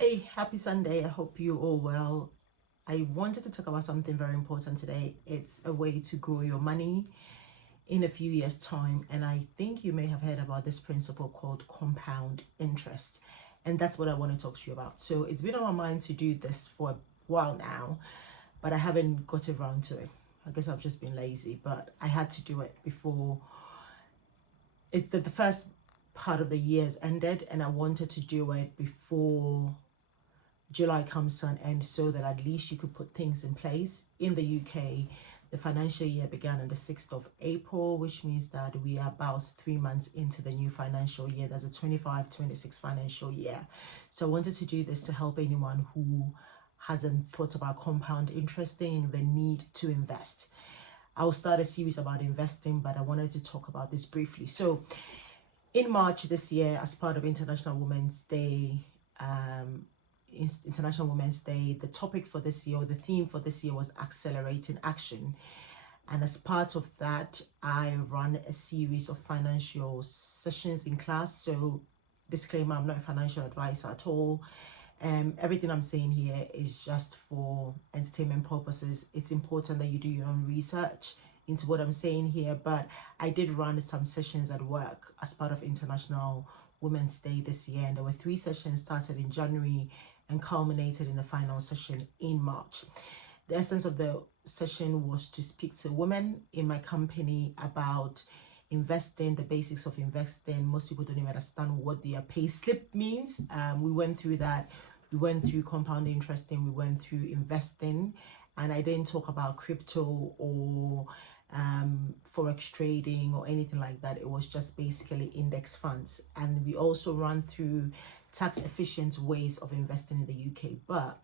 Hey, happy Sunday. I hope you all well. I wanted to talk about something very important today. It's a way to grow your money in a few years' time. And I think you may have heard about this principle called compound interest. And that's what I want to talk to you about. So it's been on my mind to do this for a while now, but I haven't got around to it. I guess I've just been lazy, but I had to do it before it's the first part of the year's ended, and I wanted to do it before July comes to an end so that at least you could put things in place. In the UK, the financial year began on the 6th of April, which means that we are about 3 months into the new financial year. There's a 25-26 financial year. So I wanted to do this to help anyone who hasn't thought about compound interest and the need to invest. I'll start a series about investing, but I wanted to talk about this briefly. So in March this year, as part of International Women's Day, the topic for this year, or the theme for this year, was accelerating action. And as part of that, I run a series of financial sessions in class. So disclaimer, I'm not a financial advisor at all. Everything I'm saying here is just for entertainment purposes. It's important that you do your own research into what I'm saying here, but I did run some sessions at work as part of International Women's Day this year, and there were 3 sessions started in January and culminated in the final session in March. The essence of the session was to speak to women in my company about investing, the basics of investing. Most people don't even understand what their pay slip means. We went through that. We went through compound interesting. We went through investing, and I didn't talk about crypto or forex trading or anything like that. It was just basically index funds. And we also ran through tax efficient ways of investing in the UK. But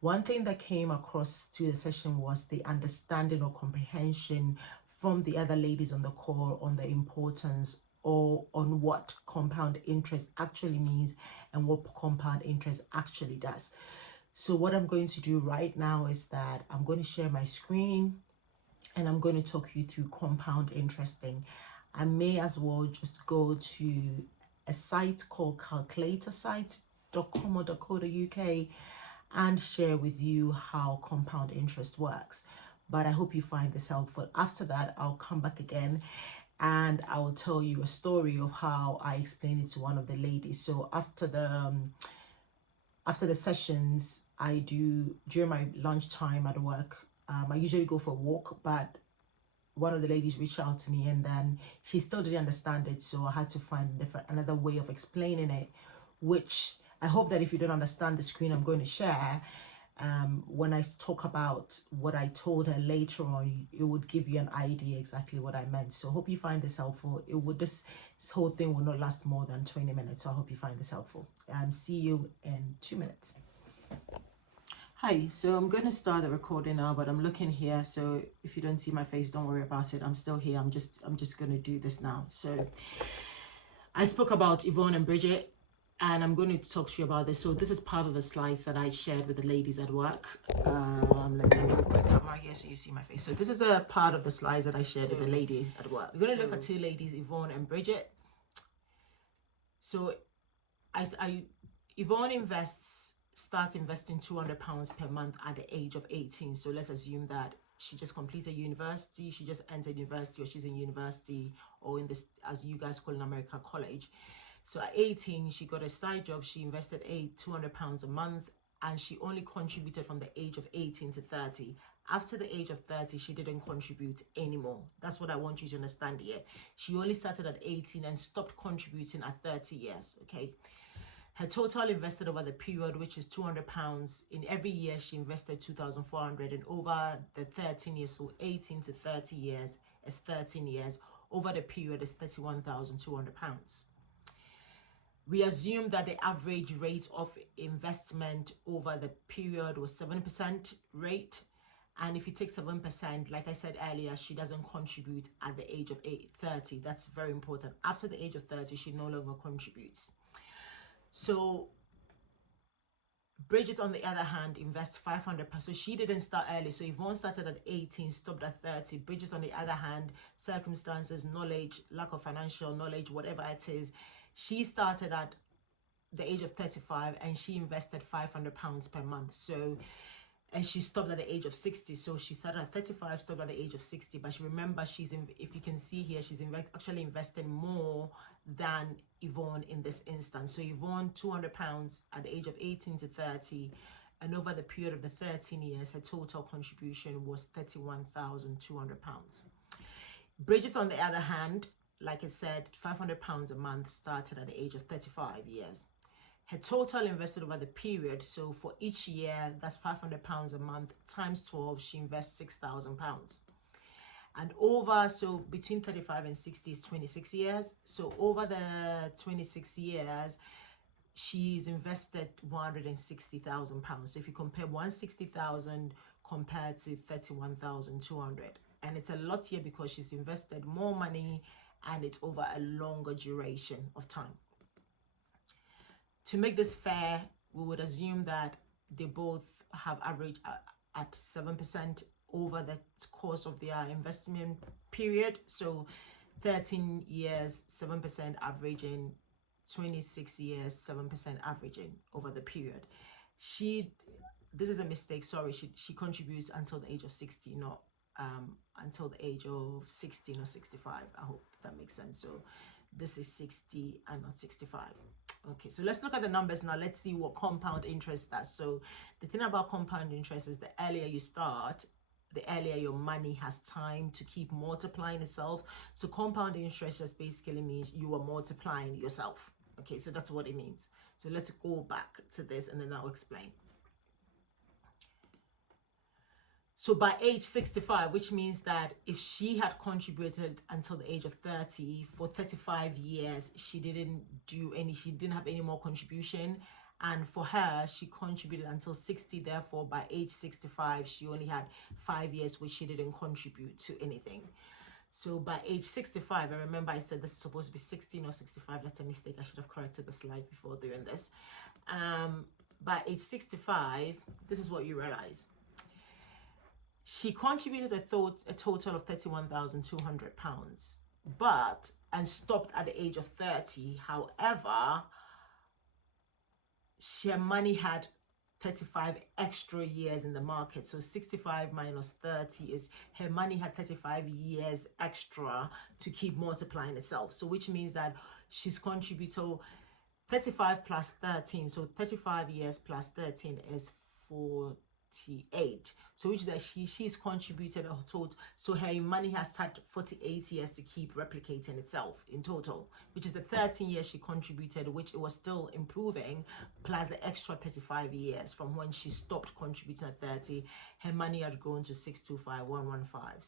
one thing that came across to the session was the understanding or comprehension from the other ladies on the call on the importance or on what compound interest actually means and what compound interest actually does. So what I'm going to do right now is that I'm going to share my screen and I'm going to talk you through compound interesting. I may as well just go to a site called calculatorsite.com or .co.uk and share with you how compound interest works. But I hope you find this helpful. After that, I'll come back again and I will tell you a story of how I explained it to one of the ladies. So after the sessions, I do during my lunchtime at work. I usually go for a walk, but one of the ladies reached out to me and then she still didn't understand it. So I had to find another way of explaining it, which I hope that if you don't understand the screen I'm going to share, when I talk about what I told her later on, it would give you an idea exactly what I meant. So I hope you find this helpful. This whole thing will not last more than 20 minutes. So I hope you find this helpful. See you in 2 minutes. Hi, so I'm going to start the recording now, but I'm looking here. So if you don't see my face, don't worry about it. I'm still here. I'm just going to do this now. So I spoke about Yvonne and Bridget, and I'm going to talk to you about this. So this is part of the slides that I shared with the ladies at work. Let me move my camera here so you see my face. So this is a part of the slides that I shared with the ladies at work. We're going to look at 2 ladies, Yvonne and Bridget. So Yvonne starts investing £200 per month at the age of 18. So let's assume that she just completed university, she just entered university, or she's in university, or in this, as you guys call in America, college. So at 18, she got a side job. She invested £200 a month, and she only contributed from the age of 18 to 30. After the age of 30, she didn't contribute anymore. That's what I want you to understand here. She only started at 18 and stopped contributing at 30 years, okay? Her total invested over the period, which is £200. In every year, she invested £2,400, and over the 13 years, so 18 to 30 years is 13 years. Over the period is £31,200. We assume that the average rate of investment over the period was 7% rate. And if you take 7%, like I said earlier, she doesn't contribute at the age of 30. That's very important. After the age of 30, she no longer contributes. So Bridget, on the other hand, invests £500. So she didn't start early. So Yvonne started at 18, stopped at 30. Bridget, on the other hand, circumstances, knowledge, lack of financial knowledge, whatever it is, she started at the age of 35, and she invested £500 per month. So, and she stopped at the age of 60. So she started at 35, stopped at the age of 60. But she, remember, she's in, if you can see here, she's actually invested more than Yvonne in this instance. So Yvonne, £200 at the age of 18 to 30. And over the period of the 13 years, her total contribution was £31,200. Bridget, on the other hand, like I said, £500 a month, started at the age of 35 years. Her total invested over the period, so for each year, that's £500 a month, times 12, she invests £6,000. And over, so between 35 and 60 is 26 years. So over the 26 years, she's invested £160,000. So if you compare 160,000 compared to 31,200, and it's a lot here because she's invested more money and it's over a longer duration of time. To make this fair, we would assume that they both have averaged at 7% over the course of their investment period. So 13 years, 7% averaging, 26 years, 7% averaging over the period. This is a mistake, sorry, she contributes until the age of 60, not until the age of 16 or 65. I hope that makes sense. So this is 60 and not 65. Okay, so let's look at the numbers now. Let's see what compound interest does. So the thing about compound interest is the earlier you start, the earlier your money has time to keep multiplying itself. So compound interest just basically means you are multiplying yourself. Okay, so that's what it means. So let's go back to this and then I'll explain. So by age 65, which means that if she had contributed until the age of 30, for 35 years, she didn't have any more contribution. And for her, she contributed until 60. Therefore, by age 65, she only had 5 years, which she didn't contribute to anything. So by age 65, I remember I said this is supposed to be 16 or 65. That's a mistake. I should have corrected the slide before doing this. By age 65, this is what you realize. She contributed a total of £31,200, and stopped at the age of 30. However, her money had 35 extra years in the market. So 65 minus 30 is her money had 35 years extra to keep multiplying itself. So which means that she's contributed 35 plus 13. So 35 years plus 13 is 48. So which is that she's contributed a total, so her money has started 48 years to keep replicating itself in total, which is the 13 years she contributed, which it was still improving, plus the extra 35 years from when she stopped contributing at 30. Her money had grown to 625,115,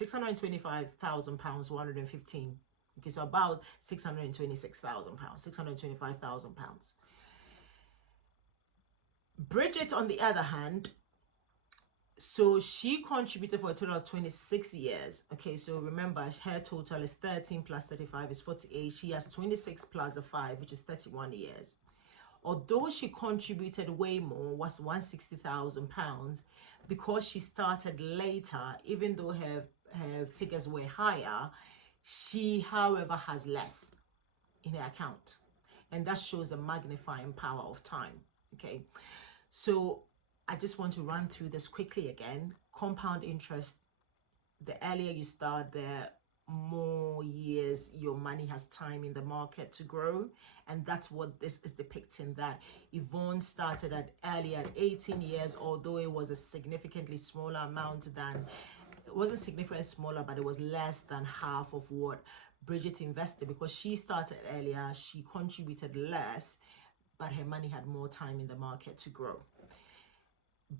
£625,000, 115. Okay, so about £626,000, £625,000. Bridget, on the other hand, so she contributed for a total of 26 years. Okay, so remember, her total is 13 plus 35 is 48. She has 26 plus the 5, which is 31 years. Although she contributed way more, was £160,000, because she started later, even though her figures were higher, she, however, has less in her account. And that shows the magnifying power of time. Okay, so I just want to run through this quickly again. Compound interest, the earlier you start, the more years your money has time in the market to grow. And that's what this is depicting, that Yvonne started earlier at 18 years, although it was a significantly smaller amount than, it wasn't significantly smaller, but it was less than half of what Bridget invested, because she started earlier, she contributed less, but her money had more time in the market to grow.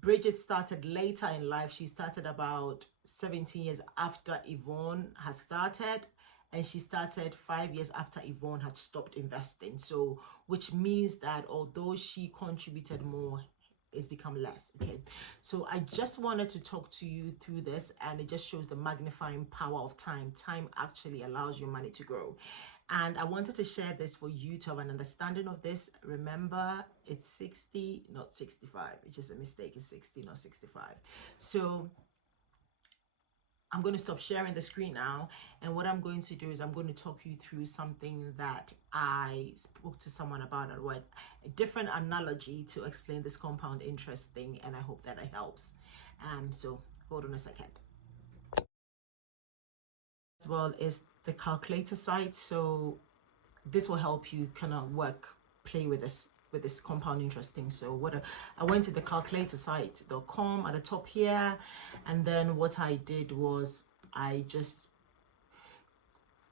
Bridget started later in life. She started about 17 years after Yvonne has started, and she started 5 years after Yvonne had stopped investing. So, which means that although she contributed more, it's become less. Okay, so I just wanted to talk to you through this, and it just shows the magnifying power of time. Time actually allows your money to grow. And I wanted to share this for you to have an understanding of this. Remember, it's 60, not 65. It's just a mistake. It's 60, not 65. So I'm going to stop sharing the screen now, and what I'm going to do is I'm going to talk you through something that I spoke to someone about at work, a different analogy to explain this compound interest thing, and I hope that it helps. So hold on a second. As well is the calculator site, so this will help you kind of play with this compound interest thing. So I went to the calculator site.com at the top here, and then what I did was I just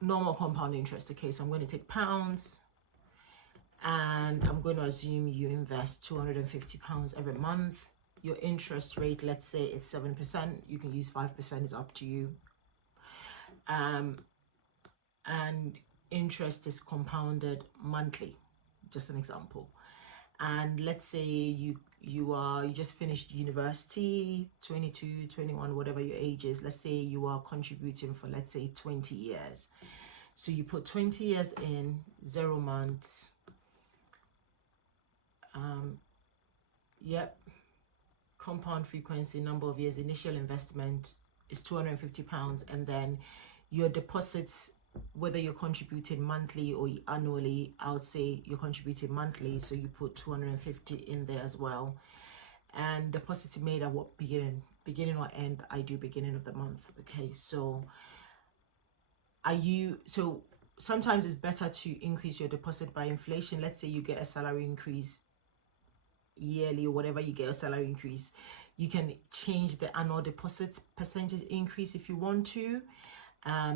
normal compound interest. Okay, so I'm going to take pounds, and I'm going to assume you invest £250 every month. Your interest rate, let's say it's 7%. You can use 5%, it's up to you. And interest is compounded monthly, just an example. And let's say you just finished university, 22, 21, whatever your age is. Let's say you are contributing for, let's say, 20 years. So you put 20 years in, 0 months. Yep. Compound frequency, number of years, initial investment is £250, and then your deposits, whether you're contributing monthly or annually, I would say you're contributing monthly, so you put 250 in there as well. And deposits made at what beginning or end? I do beginning of the month. Okay, so sometimes it's better to increase your deposit by inflation. Let's say you get a salary increase yearly, or whatever, you get a salary increase, you can change the annual deposit percentage increase if you want to.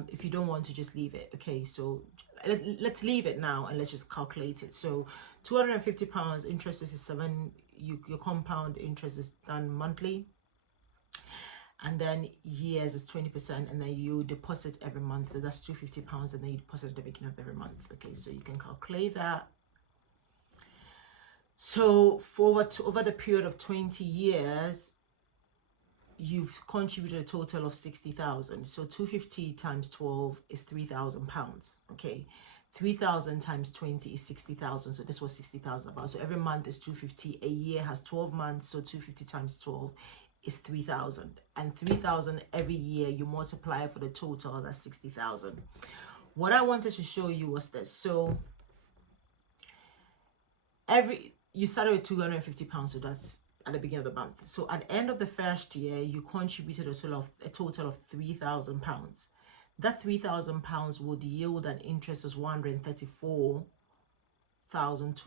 If you don't want to, just leave it. Okay, so let's leave it now and let's just calculate it. So £250, interest is 7, your compound interest is done monthly, and then years is 20%, and then you deposit every month, so that's £250, and then you deposit at the beginning of every month. Okay, so you can calculate that. So over the period of 20 years, you've contributed a total of 60,000. So 250 times 12 is £3,000. Okay, 3,000 times 20 is 60,000. So this was 60,000 about. So every month is 250. A year has 12 months, so 250 times 12 is 3,000. And 3,000 every year, you multiply for the total, that's 60,000. What I wanted to show you was this. So you started with £250, so that's at the beginning of the month. So at the end of the first year, you contributed a total of £3,000. That £3,000 would yield an interest of 134,000.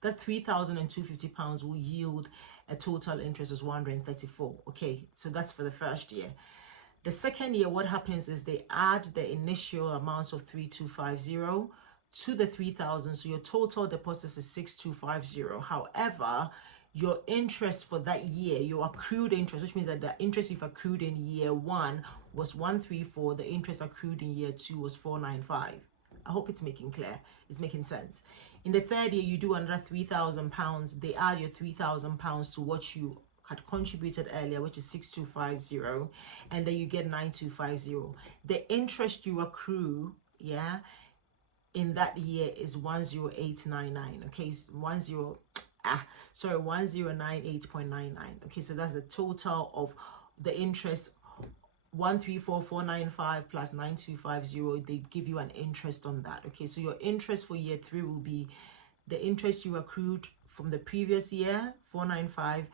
That £3,250 will yield a total interest of 134. Okay, so that's for the first year. The second year, what happens is they add the initial amounts of 3,250 to the 3,000, so your total deposit is 6,250. However, your interest for that year, your accrued interest, which means that the interest you've accrued in year 1 was 134, the interest accrued in year 2 was 495. I hope it's making making sense. In the third year, you do another £3,000. They add your £3,000 to what you had contributed earlier, which is 6,250, and then you get 9,250. The interest you accrue, in that year is 10899. Okay, 1098.99. Okay, so that's the total of the interest. 134,495 plus 9,250. They give you an interest on that. Okay, so your interest for year 3 will be the interest you accrued from the previous year, 495,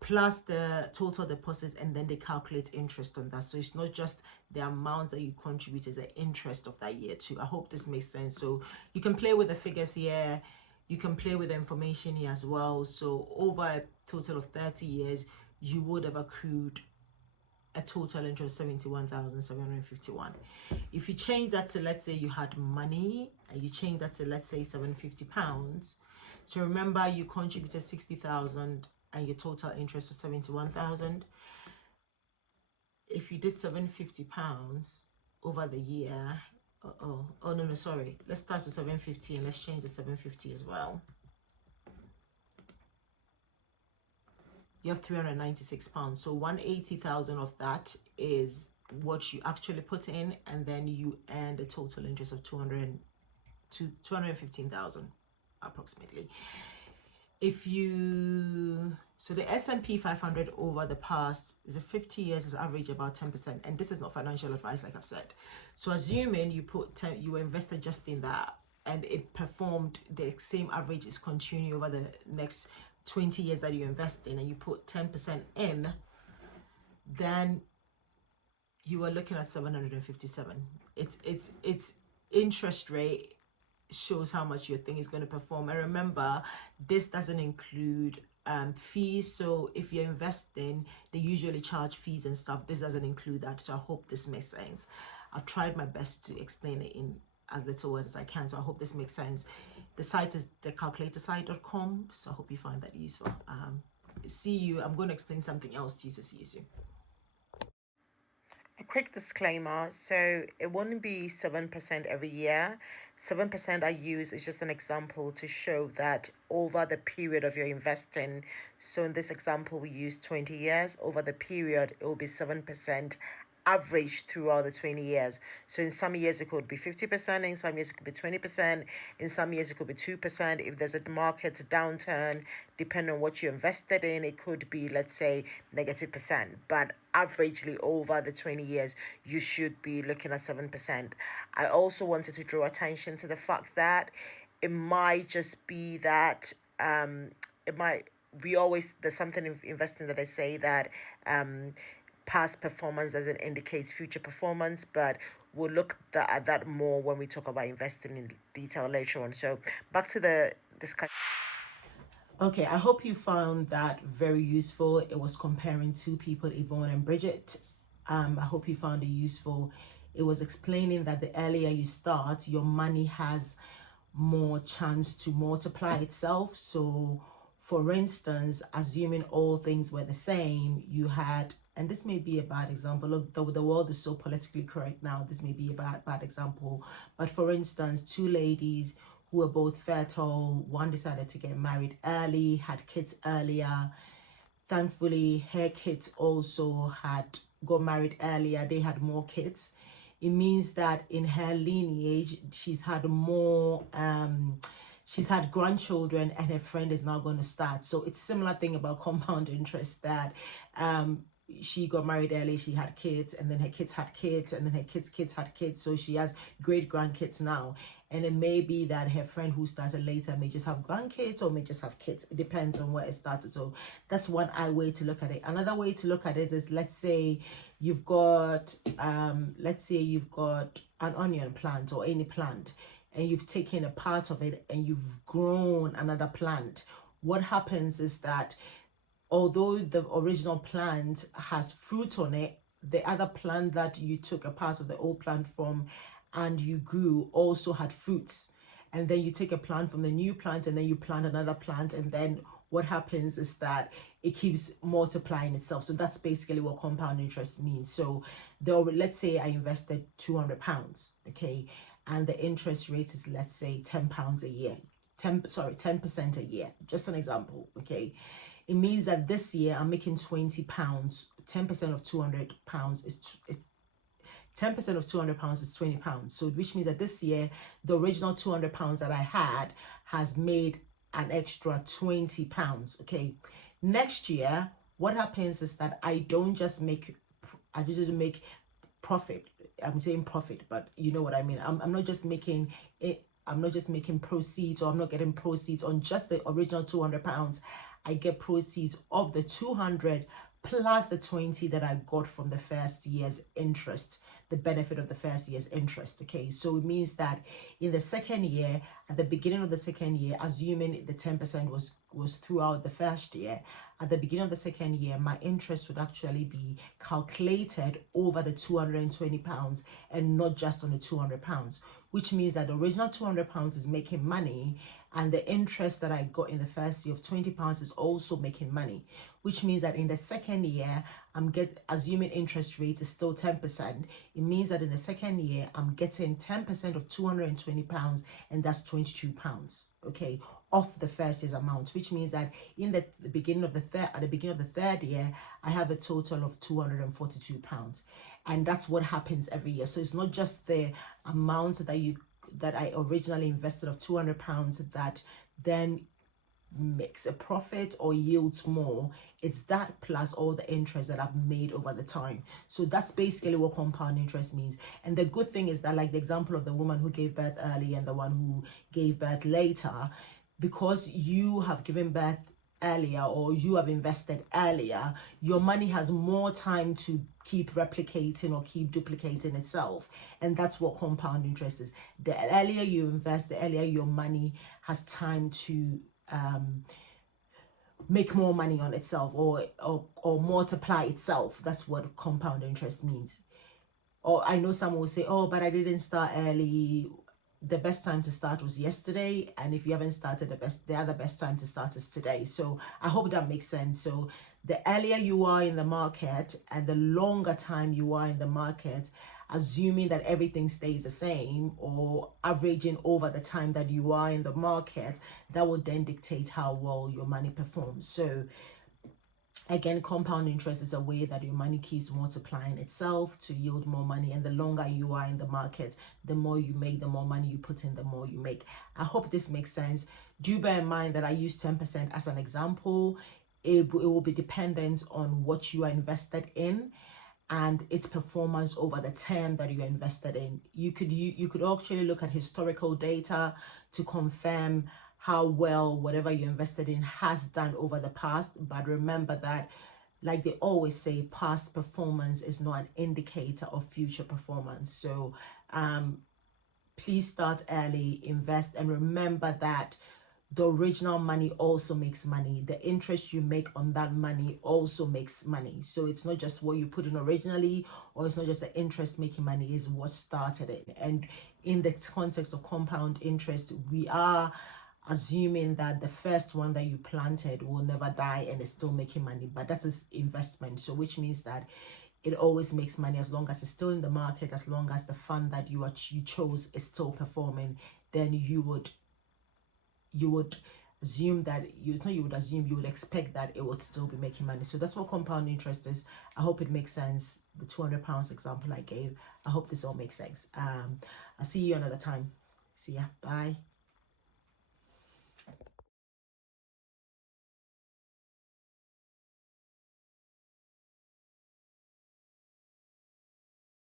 plus the total deposit, and then they calculate interest on that. So it's not just the amount that you contribute, it's the interest of that year too. I hope this makes sense. So you can play with the figures here, you can play with the information here as well. So over a total of 30 years, you would have accrued a total interest of 71,751. If you change that to, let's say you had money and you change that to, let's say, £750. So remember, you contributed 60,000 and your total interest was 71,000. If you did £750 over the year, sorry, let's start with 750 and let's change the 750 as well. You have £396. So 180,000 of that is what you actually put in, and then you earn a total interest of 215,000 approximately. if you, so the S&P 500 over the past is a 50 years has averaged about 10%, and this is not financial advice, like I've said. So assuming you put 10, you were invested just in that, and it performed, the same average is continuing over the next 20 years that you invest in, and you put 10% in, then you are looking at 757. It's interest rate shows how much your thing is going to perform. And remember, this doesn't include fees. So if you're investing, they usually charge fees and stuff. This doesn't include that. So I hope this makes sense. I've tried my best to explain it in as little words as I can, so I hope this makes sense. The site is thecalculatorsite.com, so I hope you find that useful. See you. I'm going to explain something else to you, so see you soon. A quick disclaimer, so it wouldn't be 7% every year. 7% I use is just an example to show that over the period of your investing, so in this example we use 20 years, over the period it will be 7% average throughout the 20 years. So in some years it could be 50%, in some years it could be 20%, in some years it could be 2%. If there's a market downturn, depending on what you invested in, it could be, let's say, -%. But averagely over the 20 years, you should be looking at 7%. I also wanted to draw attention to the fact that it might just be that there's something in investing that they say that past performance doesn't indicate future performance, but we'll look at that more when we talk about investing in detail later on. So back to the discussion. Okay, I hope you found that very useful. It was comparing two people, Yvonne and Bridget. I hope you found it useful. It was explaining that the earlier you start, your money has more chance to multiply itself. So for instance, assuming all things were the same, you had, and this may be a bad example, look, the world is so politically correct now, this may be a bad example, but for instance, two ladies who were both fertile, one decided to get married early, had kids earlier. Thankfully, her kids also got married earlier, they had more kids. It means that in her lineage, she's had more, she's had grandchildren, and her friend is now going to start. So it's similar thing about compound interest, that she got married early, she had kids, and then her kids had kids, and then her kids had kids, so she has great grandkids now. And it may be that her friend who started later may just have grandkids or may just have kids. It depends on where it started. So that's one way to look at it. Another way to look at it is, let's say you've got an onion plant or any plant, and you've taken a part of it and you've grown another plant. What happens is that although the original plant has fruit on it, the other plant that you took a part of the old plant from and you grew also had fruits. And then you take a plant from the new plant and then you plant another plant, and then what happens is that it keeps multiplying itself. So that's basically what compound interest means. So let's say I invested £200, okay, and the interest rate is, let's say, £10 a year, 10% a year, just an example, okay. It means that this year I'm making £20. 10% of £200 is 10% of £200 is £20. So which means that this year, the original £200 that I had has made an extra £20, okay? Next year, what happens is that I just make profit. I'm saying profit, but you know what I mean. I'm not just making it, I'm not just making proceeds, or I'm not getting proceeds on just the original £200. I get proceeds of the 200 plus the 20 that I got from the first year's interest, the benefit of the first year's interest, okay? So it means that in the second year, at the beginning of the second year, assuming the 10% was throughout the first year, at the beginning of the second year, my interest would actually be calculated over the £220 and not just on the £200, which means that the original £200 is making money, and the interest that I got in the first year of £20 is also making money, which means that in the second year, assuming interest rate is still 10%, it means that in the second year, I'm getting 10% of £220, and that's £22, okay, off the first year's amount, which means that in the beginning of the third year, I have a total of £242, and that's what happens every year. So it's not just the amount that I originally invested of £200 that then makes a profit or yields more, it's that plus all the interest that I've made over the time. So that's basically what compound interest means. And the good thing is that, like the example of the woman who gave birth early and the one who gave birth later, because you have given birth earlier or you have invested earlier, your money has more time to keep replicating or keep duplicating itself. And that's what compound interest is. The earlier you invest, the earlier your money has time to make more money on itself or multiply itself. That's what compound interest means. Or I know someone will say, oh, but I didn't start early. The best time to start was yesterday, and if you haven't started, the other best time to start is today. So I hope that makes sense. So the earlier you are in the market and the longer time you are in the market, assuming that everything stays the same or averaging over the time that you are in the market, that will then dictate how well your money performs. So again, compound interest is a way that your money keeps multiplying itself to yield more money. And the longer you are in the market, the more you make, the more money you put in, the more you make. I hope this makes sense. Do bear in mind that I use 10% as an example. It will be dependent on what you are invested in and its performance over the term that you are invested in. You could actually look at historical data to confirm how well whatever you invested in has done over the past. But remember that, like they always say, past performance is not an indicator of future performance. So please start early, invest, and remember that the original money also makes money. The interest you make on that money also makes money. So it's not just what you put in originally, or it's not just the interest making money, is what started it. And in the context of compound interest, we are assuming that the first one that you planted will never die and is still making money, but that is investment. So which means that it always makes money as long as it's still in the market, as long as the fund that you chose is still performing. Then you would assume that you would expect that it would still be making money. So that's what compound interest is. I hope it makes sense. The £200 example I gave, I hope this all makes sense. I'll see you another time. See ya. Bye.